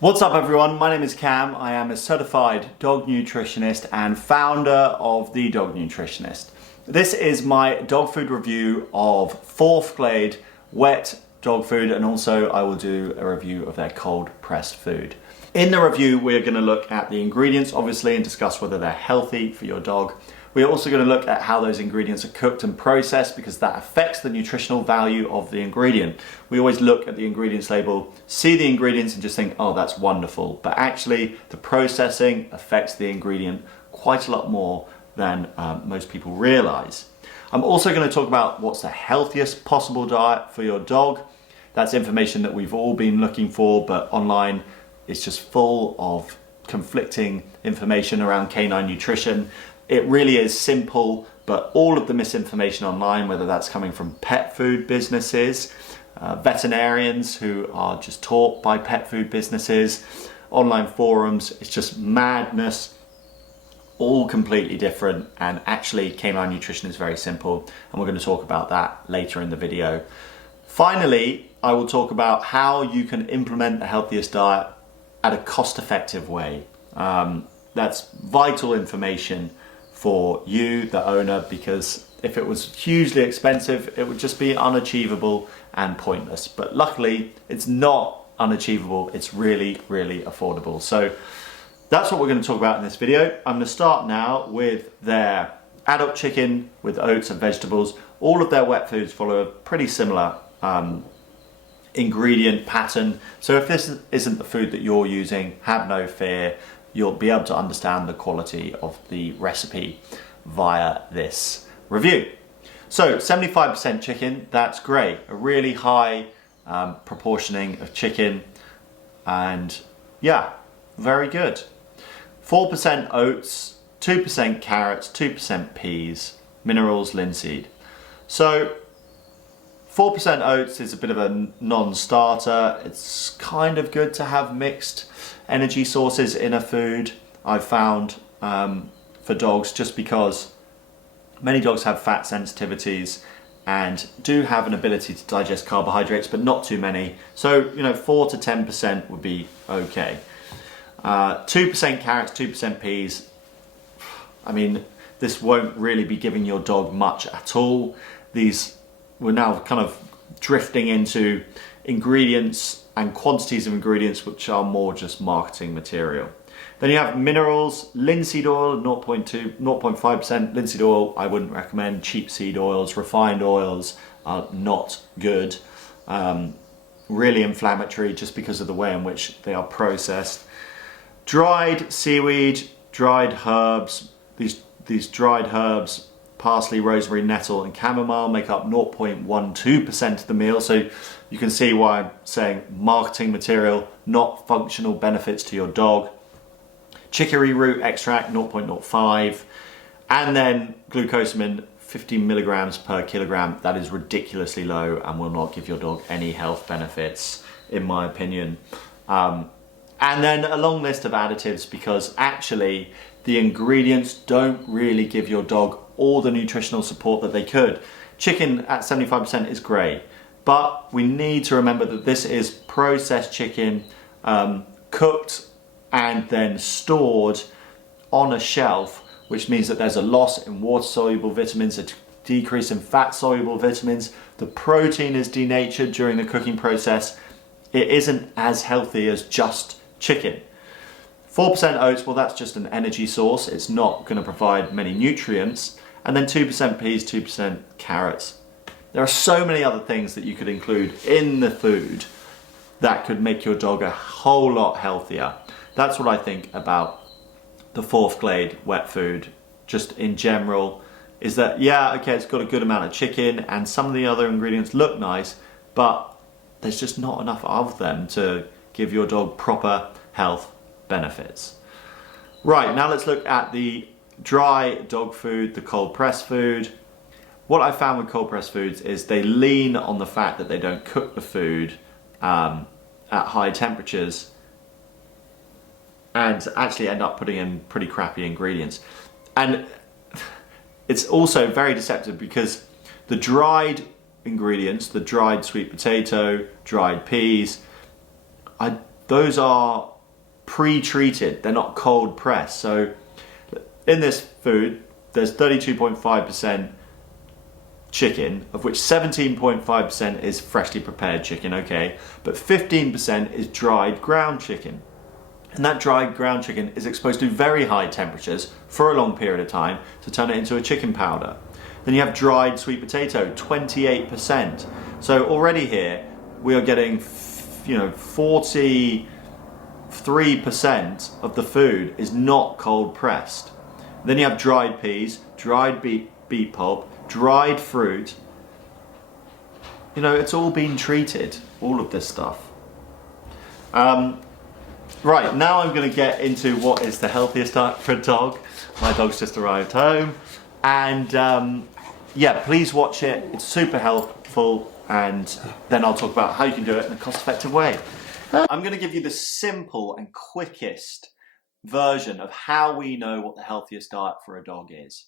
What's up everyone, my name is Cam. I am a certified dog nutritionist and founder of The Dog Nutritionist. This is my dog food review of Forthglade wet dog food, and also I will do a review of their cold pressed food. In the review we're going to look at the ingredients obviously and discuss whether they're healthy for your dog. We're also going to look at how those ingredients are cooked and processed because that affects the nutritional value of the ingredient. We always look at the ingredients label, see the ingredients and just think, oh, that's wonderful. But actually the processing affects the ingredient quite a lot more than most people realize. I'm also going to talk about what's the healthiest possible diet for your dog. That's information that we've all been looking for, but online it's just full of conflicting information around canine nutrition. It really is simple, but all of the misinformation online, whether that's coming from pet food businesses, veterinarians who are just taught by pet food businesses, online forums, it's just madness, all completely different. And actually canine nutrition is very simple, and we're going to talk about that later in the video. Finally, I will talk about how you can implement the healthiest diet at a cost-effective way. That's vital information for you, the owner, because if it was hugely expensive, it would just be unachievable and pointless. But luckily, it's not unachievable. It's really, really affordable. So that's what we're going to talk about in this video. I'm going to start now with their adult chicken with oats and vegetables. All of their wet foods follow a pretty similar ingredient pattern. So if this isn't the food that you're using, have no fear. You'll be able to understand the quality of the recipe via this review. So 75% chicken, that's great. A really high proportioning of chicken, and yeah, very good. 4% oats, 2% carrots, 2% peas, minerals, linseed. So 4% oats is a bit of a non-starter. It's kind of good to have mixed energy sources in a food, I've found, for dogs, just because many dogs have fat sensitivities and do have an ability to digest carbohydrates, but not too many. So, 4 to 10% would be okay. 2% carrots, 2% peas. I mean, this won't really be giving your dog much at all. We're now kind of drifting into ingredients and quantities of ingredients which are more just marketing material. Then you have minerals, linseed oil, 0.5%. Linseed oil, I wouldn't recommend. Cheap seed oils, refined oils are not good. Really inflammatory just because of the way in which they are processed. Dried seaweed, dried herbs. These dried herbs, parsley, rosemary, nettle and chamomile, make up 0.12% of the meal. So you can see why I'm saying marketing material, not functional benefits to your dog. Chicory root extract, 0.05. And then glucosamine, 50 milligrams per kilogram. That is ridiculously low and will not give your dog any health benefits, in my opinion. And then a long list of additives, because actually the ingredients don't really give your dog all the nutritional support that they could. Chicken at 75% is great, but we need to remember that this is processed chicken, cooked and then stored on a shelf, which means that there's a loss in water-soluble vitamins, a decrease in fat-soluble vitamins. The protein is denatured during the cooking process. It isn't as healthy as just chicken. 4% oats, well, that's just an energy source. It's not going to provide many nutrients. And then 2% peas, 2% carrots. There are so many other things that you could include in the food that could make your dog a whole lot healthier. That's what I think about the Forthglade wet food, just in general, is that, yeah, okay, it's got a good amount of chicken and some of the other ingredients look nice, but there's just not enough of them to give your dog proper health benefits. Right, now let's look at the dry dog food, the cold pressed food. What I found with cold pressed foods is they lean on the fact that they don't cook the food at high temperatures and actually end up putting in pretty crappy ingredients. And it's also very deceptive because the dried ingredients, the dried sweet potato, dried peas, I those are pre-treated, they're not cold pressed. So in this food, there's 32.5% chicken, of which 17.5% is freshly prepared chicken, okay, but 15% is dried ground chicken. And that dried ground chicken is exposed to very high temperatures for a long period of time to turn it into a chicken powder. Then you have dried sweet potato, 28%. So already here we are getting, 43% of the food is not cold pressed. Then you have dried peas, dried beet pulp, dried fruit. It's all been treated, all of this stuff. Right, now I'm going to get into what is the healthiest diet for a dog. My dog's just arrived home. And yeah, please watch it. It's super helpful. And then I'll talk about how you can do it in a cost-effective way. I'm going to give you the simple and quickest version of how we know what the healthiest diet for a dog is.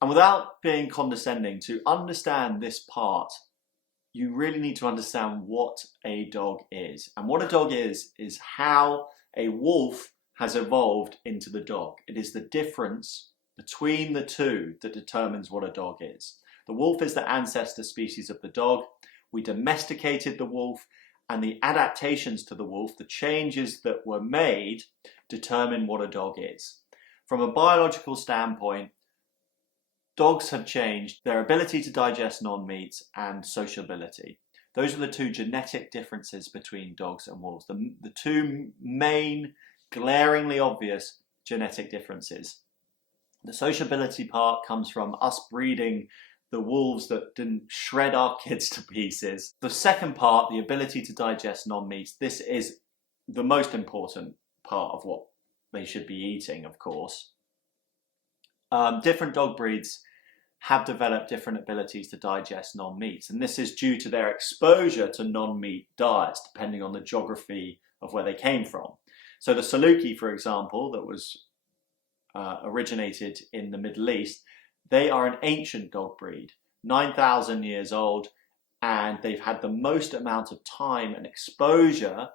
And without being condescending, to understand this part, you really need to understand what a dog is. And what a dog is how a wolf has evolved into the dog. It is the difference between the two that determines what a dog is. The wolf is the ancestor species of the dog. We domesticated the wolf, and the adaptations to the wolf, the changes that were made, determine what a dog is. From a biological standpoint, dogs have changed their ability to digest non-meats and sociability. Those are the two genetic differences between dogs and wolves. The two main, glaringly obvious genetic differences. The sociability part comes from us breeding the wolves that didn't shred our kids to pieces. The second part, the ability to digest non-meats, this is the most important part of what they should be eating, of course. Different dog breeds have developed different abilities to digest non-meats, and this is due to their exposure to non-meat diets, depending on the geography of where they came from. So the Saluki, for example, that was originated in the Middle East, they are an ancient dog breed, 9,000 years old, and they've had the most amount of time and exposure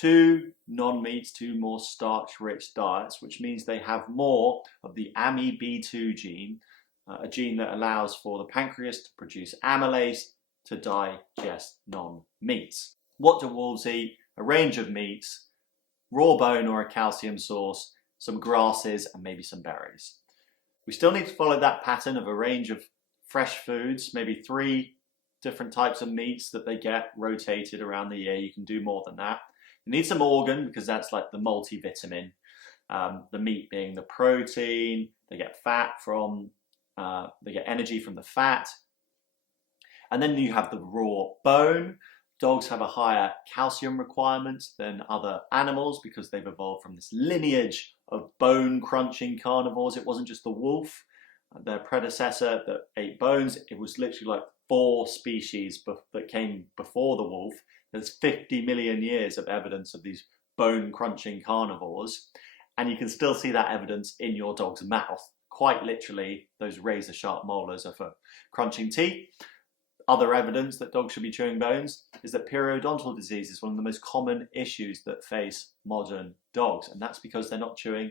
to non-meats, to more starch-rich diets, which means they have more of the AMY-B2 gene, a gene that allows for the pancreas to produce amylase to digest non-meats. What do wolves eat? A range of meats, raw bone or a calcium source, some grasses, and maybe some berries. We still need to follow that pattern of a range of fresh foods, maybe 3 different types of meats that they get rotated around the year. You can do more than that. You need some organ, because that's like the multivitamin. The meat being the protein, they get fat from they get energy from the fat. And then you have the raw bone. Dogs have a higher calcium requirement than other animals because they've evolved from this lineage of bone crunching carnivores. It wasn't just the wolf, their predecessor, that ate bones. It was literally like 4 species that came before the wolf. There's 50 million years of evidence of these bone crunching carnivores. And you can still see that evidence in your dog's mouth. Quite literally, those razor sharp molars are for crunching teeth. Other evidence that dogs should be chewing bones is that periodontal disease is one of the most common issues that face modern dogs. And that's because they're not chewing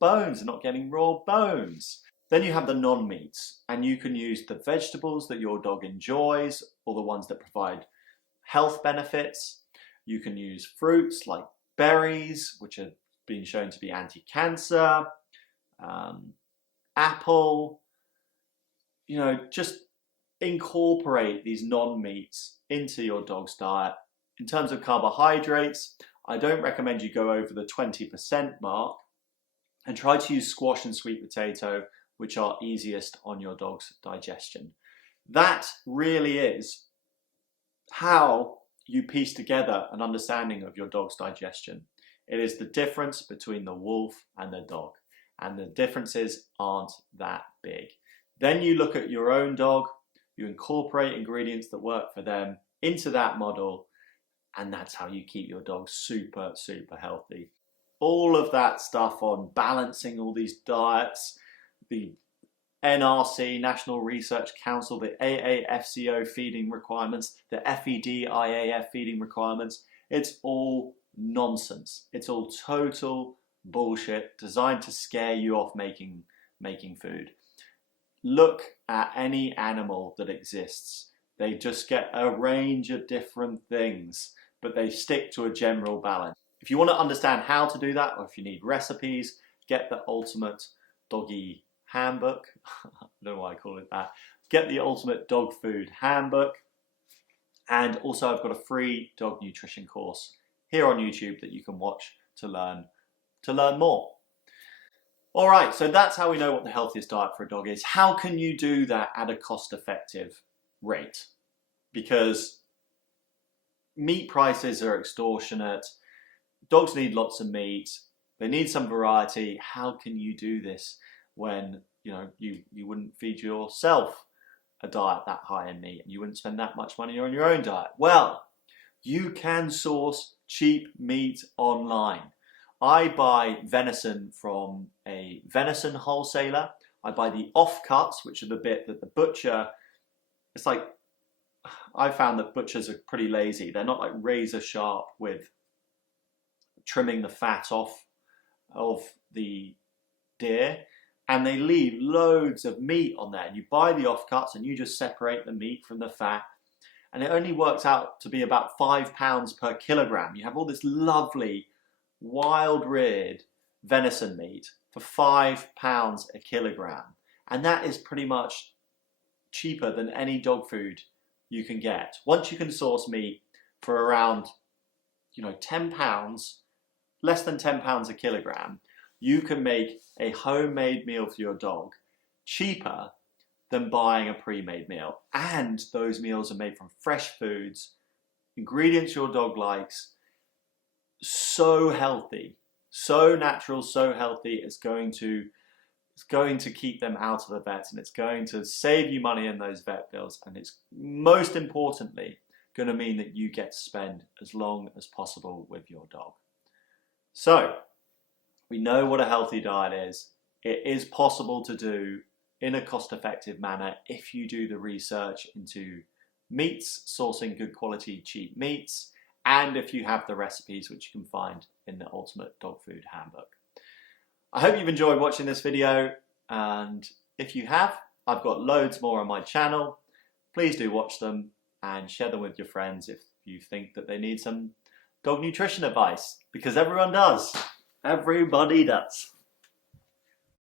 bones, they're not getting raw bones. Then you have the non-meats, and you can use the vegetables that your dog enjoys or the ones that provide health benefits. You can use fruits like berries, which have been shown to be anti-cancer, apple, just incorporate these non-meats into your dog's diet. In terms of carbohydrates, I don't recommend you go over the 20% mark, and try to use squash and sweet potato, which are easiest on your dog's digestion. That really is how you piece together an understanding of your dog's digestion. It is the difference between the wolf and the dog, and the differences aren't that big. Then you look at your own dog, you incorporate ingredients that work for them into that model, and that's how you keep your dog super, super healthy. All of that stuff on balancing all these diets, the NRC, National Research Council, the AAFCO feeding requirements, the FED IAF feeding requirements, it's all nonsense. It's all total bullshit designed to scare you off making food. Look at any animal that exists. They just get a range of different things, but they stick to a general balance. If you want to understand how to do that, or if you need recipes, get the Ultimate Doggy Handbook. I don't know why I call it that. Get the Ultimate Dog Food Handbook. And also I've got a free dog nutrition course here on YouTube that you can watch to learn more. All right, so that's how we know what the healthiest diet for a dog is. How can you do that at a cost-effective rate? Because meat prices are extortionate. Dogs need lots of meat. They need some variety. How can you do this when you wouldn't feed yourself a diet that high in meat and you wouldn't spend that much money on your own diet? Well, you can source cheap meat online. I buy venison from a venison wholesaler. I buy the offcuts, which are the bit that the butcher, it's like, I found that butchers are pretty lazy. They're not like razor sharp with trimming the fat off of the deer, and they leave loads of meat on there. And you buy the offcuts and you just separate the meat from the fat, and it only works out to be about £5 per kilogram. You have all this lovely wild reared venison meat for £5 a kilogram, and that is pretty much cheaper than any dog food you can get. Once you can source meat for around £10, less than £10 a kilogram, you can make a homemade meal for your dog cheaper than buying a pre-made meal. And those meals are made from fresh foods, ingredients your dog likes, so healthy, so natural, so healthy. It's going to keep them out of the vet, and it's going to save you money in those vet bills, and it's most importantly going to mean that you get to spend as long as possible with your dog. So we know what a healthy diet is. It is possible to do in a cost-effective manner if you do the research into meats, sourcing good quality cheap meats, and if you have the recipes, which you can find in the Ultimate Dog Food Handbook. I hope you've enjoyed watching this video, and if you have, I've got loads more on my channel. Please do watch them and share them with your friends if you think that they need some dog nutrition advice, because everyone does. Everybody does.